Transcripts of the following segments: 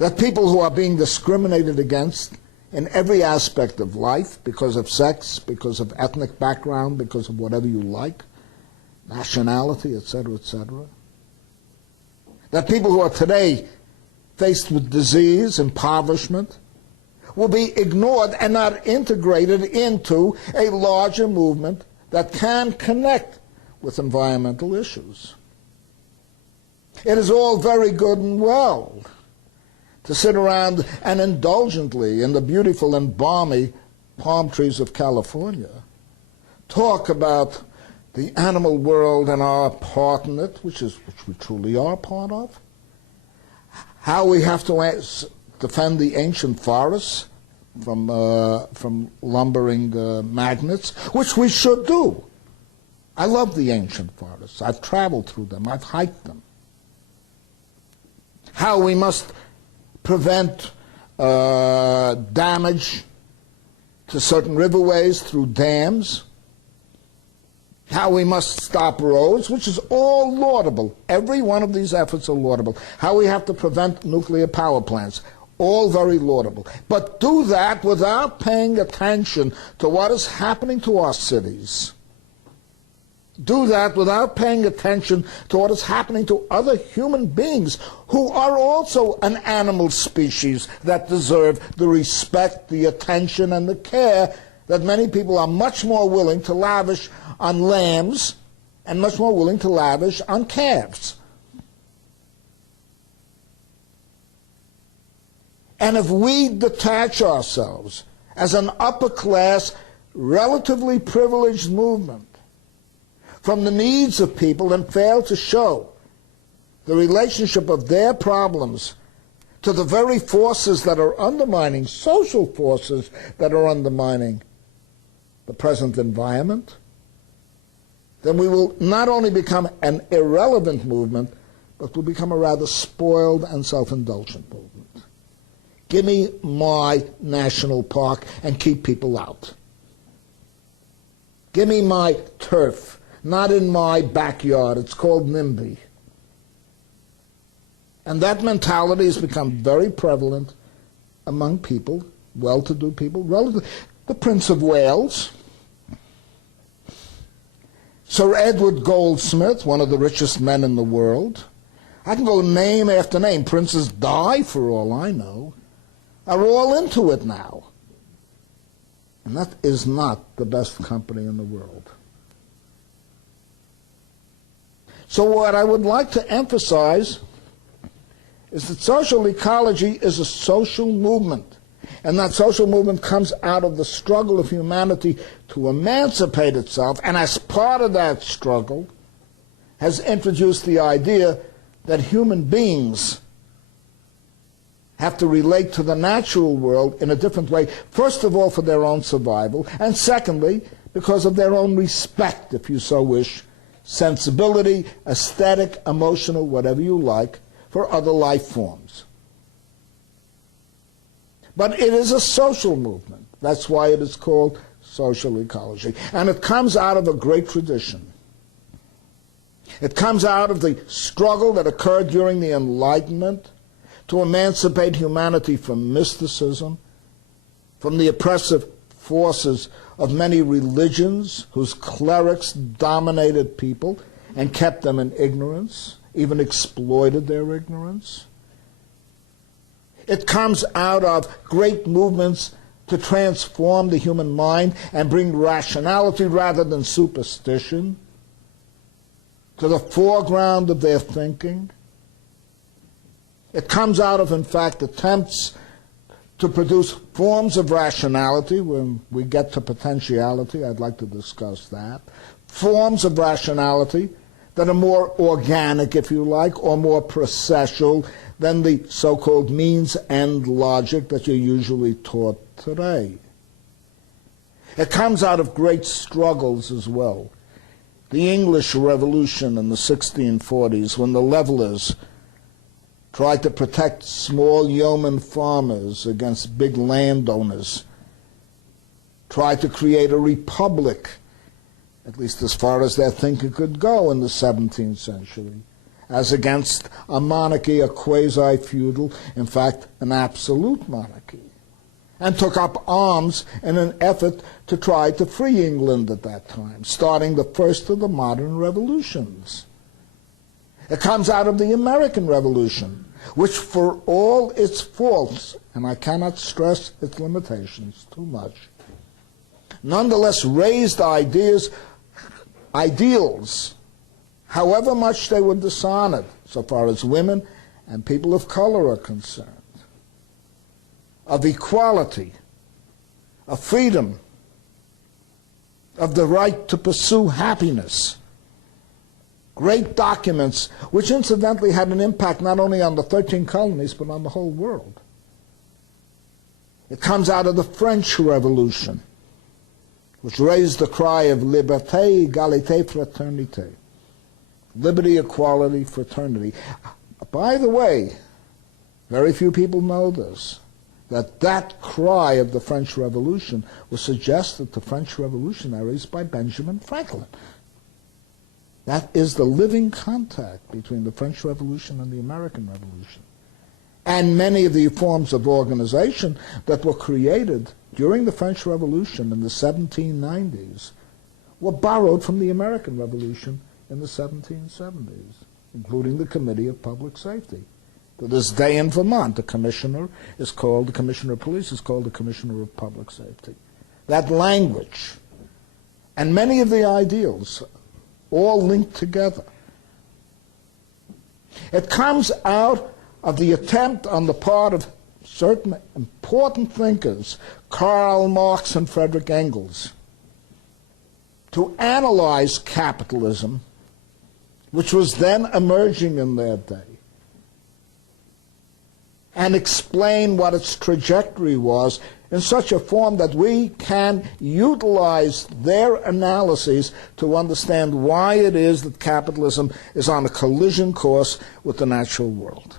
that people who are being discriminated against in every aspect of life because of sex, because of ethnic background, because of whatever you like, nationality, etc., etc. That people who are today faced with disease, impoverishment, will be ignored and not integrated into a larger movement that can connect with environmental issues. It is all very good and well to sit around and indulgently in the beautiful and balmy palm trees of California talk about the animal world and our part in it, which we truly are part of, how we have to defend the ancient forests from lumbering magnates, which we should do. I love the ancient forests. I've traveled through them. I've hiked them. How we must prevent damage to certain riverways through dams. How we must stop roads, which is all laudable. Every one of these efforts are laudable. How we have to prevent nuclear power plants, all very laudable. But do that without paying attention to what is happening to our cities. Do that without paying attention to what is happening to other human beings who are also an animal species that deserve the respect, the attention, and the care that many people are much more willing to lavish on lambs and much more willing to lavish on calves. And if we detach ourselves as an upper-class, relatively privileged movement from the needs of people and fail to show the relationship of their problems to the very forces that are undermining, social forces that are undermining the present environment, then we will not only become an irrelevant movement, but will become a rather spoiled and self-indulgent movement. Give me my national park and keep people out. Give me my turf, not in my backyard. It's called NIMBY. And that mentality has become very prevalent among people, well-to-do people, relative. The Prince of Wales, Sir Edward Goldsmith, one of the richest men in the world. I can go name after name. Princes Di, for all I know, are all into it now. And that is not the best company in the world. So what I would like to emphasize is that social ecology is a social movement. And that social movement comes out of the struggle of humanity to emancipate itself, and as part of that struggle has introduced the idea that human beings have to relate to the natural world in a different way, first of all for their own survival, and secondly because of their own respect, if you so wish, sensibility, aesthetic, emotional, whatever you like, for other life forms. But it is a social movement. That's why it is called social ecology. And it comes out of a great tradition. It comes out of the struggle that occurred during the Enlightenment to emancipate humanity from mysticism, from the oppressive forces of many religions whose clerics dominated people and kept them in ignorance, even exploited their ignorance. It comes out of great movements to transform the human mind and bring rationality rather than superstition to the foreground of their thinking. It comes out of, in fact, attempts to produce forms of rationality. When we get to potentiality, I'd like to discuss that. Forms of rationality that are more organic, if you like, or more processual than the so-called means-end logic that you're usually taught today. It comes out of great struggles as well. The English Revolution in the 1640s, when the levelers tried to protect small yeoman farmers against big landowners, tried to create a republic, at least as far as their thinking could go in the 17th century. as against a monarchy, a quasi-feudal, in fact, an absolute monarchy, and took up arms in an effort to try to free England at that time, starting the first of the modern revolutions. It comes out of the American Revolution, which for all its faults, and I cannot stress its limitations too much, nonetheless raised ideals, however much they were dishonored, so far as women and people of color are concerned, of equality, of freedom, of the right to pursue happiness. Great documents, which incidentally had an impact not only on the 13 colonies, but on the whole world. It comes out of the French Revolution, which raised the cry of liberté, égalité, fraternité. Liberty, equality, fraternity. By the way, very few people know this, that cry of the French Revolution was suggested to French revolutionaries by Benjamin Franklin. That is the living contact between the French Revolution and the American Revolution. And many of the forms of organization that were created during the French Revolution in the 1790s were borrowed from the American Revolution in the 1770s, including the Committee of Public Safety. To this day in Vermont, the Commissioner of Police is called the Commissioner of Public Safety. That language and many of the ideals all linked together. It comes out of the attempt on the part of certain important thinkers, Karl Marx and Friedrich Engels, to analyze capitalism, which was then emerging in their day, and explain what its trajectory was in such a form that we can utilize their analyses to understand why it is that capitalism is on a collision course with the natural world.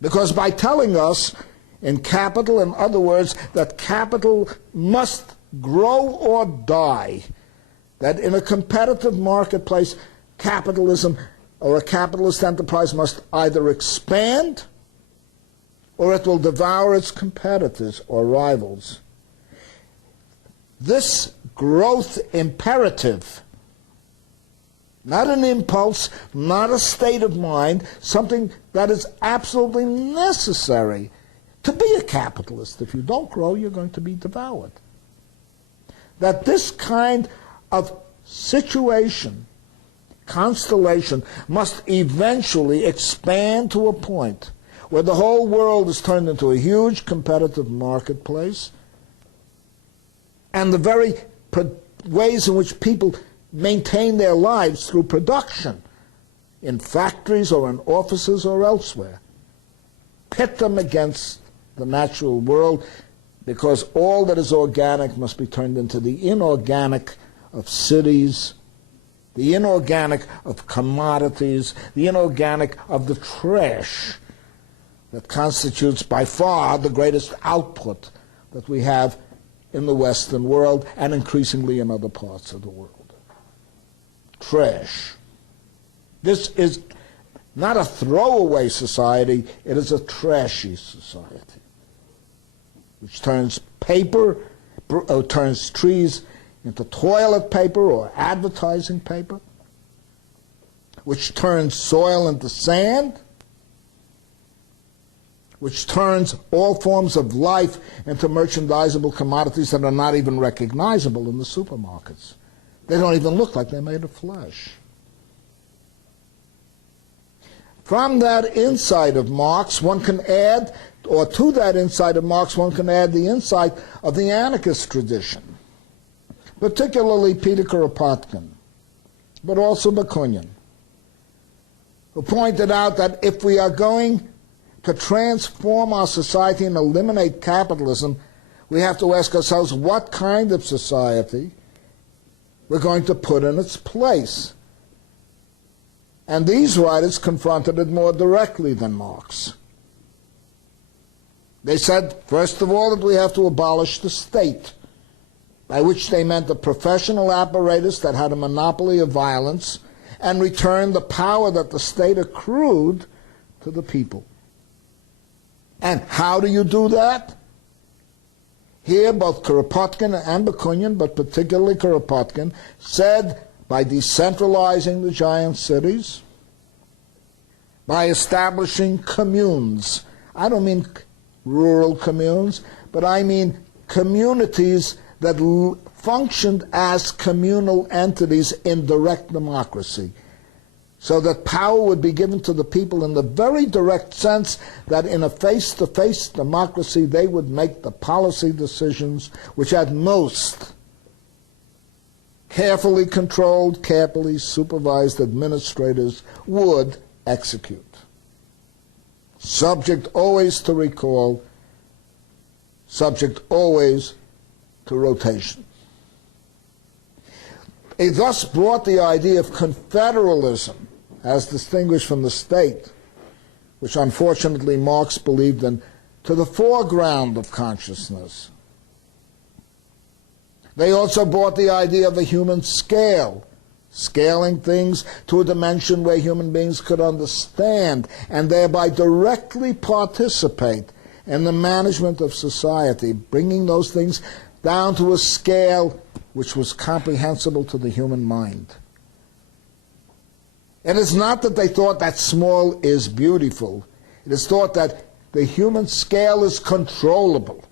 Because by telling us in capital, in other words, that capital must grow or die, that in a competitive marketplace, capitalism or a capitalist enterprise must either expand or it will devour its competitors or rivals. This growth imperative, not an impulse, not a state of mind, something that is absolutely necessary to be a capitalist. If you don't grow, you're going to be devoured. That this kind of situation, constellation, must eventually expand to a point where the whole world is turned into a huge competitive marketplace, and the very ways in which people maintain their lives through production in factories or in offices or elsewhere, pit them against the natural world, because all that is organic must be turned into the inorganic of cities, the inorganic of commodities, the inorganic of the trash that constitutes by far the greatest output that we have in the Western world and increasingly in other parts of the world. Trash. This is not a throwaway society, it is a trashy society, which turns turns trees into toilet paper or advertising paper, which turns soil into sand, which turns all forms of life into merchandisable commodities that are not even recognizable in the supermarkets. They don't even look like they're made of flesh. From that insight of Marx, one can add, or to that insight of Marx, one can add the insight of the anarchist tradition, particularly Peter Kropotkin, but also Bookchin, who pointed out that if we are going to transform our society and eliminate capitalism, we have to ask ourselves what kind of society we're going to put in its place. And these writers confronted it more directly than Marx. They said, first of all, that we have to abolish the state, by which they meant the professional apparatus that had a monopoly of violence and return the power that the state accrued to the people. And how do you do that? Here, both Kropotkin and Bookchin, but particularly Kropotkin, said by decentralizing the giant cities, by establishing communes. I don't mean rural communes, but I mean communities that functioned as communal entities in direct democracy, so that power would be given to the people in the very direct sense that in a face-to-face democracy they would make the policy decisions which at most carefully controlled, carefully supervised administrators would execute. Subject always to recall, subject always to rotation. It thus brought the idea of confederalism, as distinguished from the state, which unfortunately Marx believed in, to the foreground of consciousness. They also brought the idea of a human scale, scaling things to a dimension where human beings could understand and thereby directly participate in the management of society, bringing those things down to a scale which was comprehensible to the human mind. It is not that they thought that small is beautiful. It is thought that the human scale is controllable,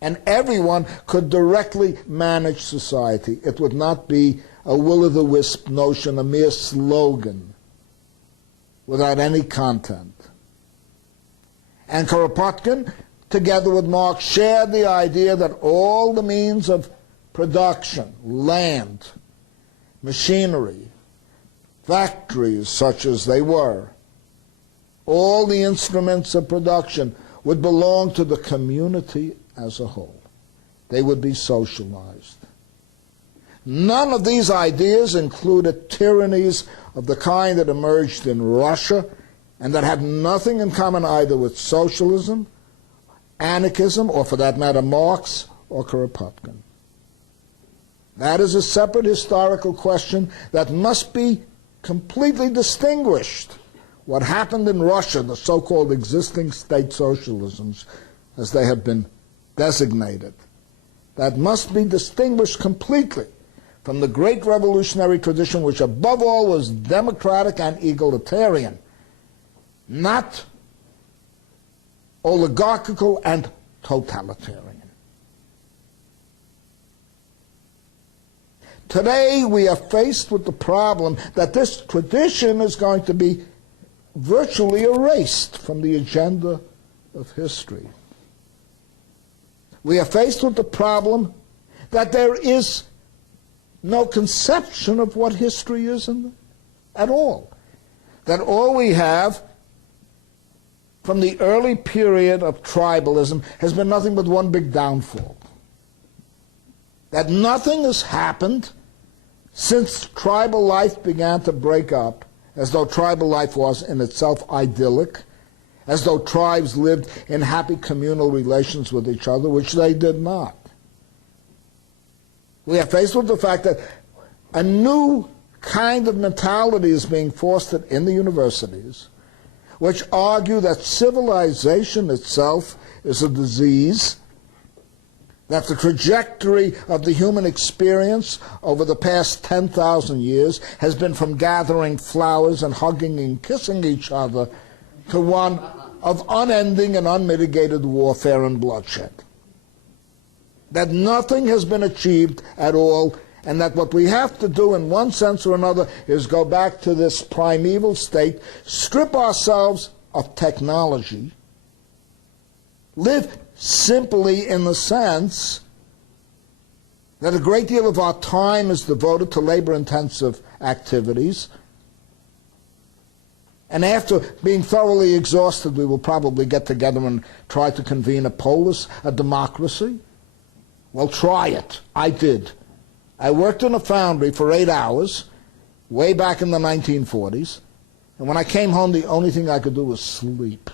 and everyone could directly manage society. It would not be a will-o'-the-wisp notion, a mere slogan without any content. And Kropotkin, together with Marx, shared the idea that all the means of production, land, machinery, factories such as they were, all the instruments of production would belong to the community as a whole. They would be socialized. None of these ideas included tyrannies of the kind that emerged in Russia and that had nothing in common either with socialism, anarchism, or for that matter Marx or Kropotkin. That is a separate historical question that must be completely distinguished. What happened in Russia, the so-called existing state socialisms, as they have been designated, that must be distinguished completely from the great revolutionary tradition, which above all was democratic and egalitarian, not oligarchical and totalitarian. Today we are faced with the problem that this tradition is going to be virtually erased from the agenda of history. We are faced with the problem that there is no conception of what history is at all. That all we have from the early period of tribalism has been nothing but one big downfall. That nothing has happened since tribal life began to break up, as though tribal life was in itself idyllic, as though tribes lived in happy communal relations with each other, which they did not. We are faced with the fact that a new kind of mentality is being fostered in the universities, which argue that civilization itself is a disease, that the trajectory of the human experience over the past 10,000 years has been from gathering flowers and hugging and kissing each other to one of unending and unmitigated warfare and bloodshed. That nothing has been achieved at all, and that what we have to do in one sense or another is go back to this primeval state, strip ourselves of technology, live simply in the sense that a great deal of our time is devoted to labor-intensive activities, and after being thoroughly exhausted, we will probably get together and try to convene a polis, a democracy. Well, try it. I did. I worked in a foundry for 8 hours, way back in the 1940s, and when I came home, the only thing I could do was sleep.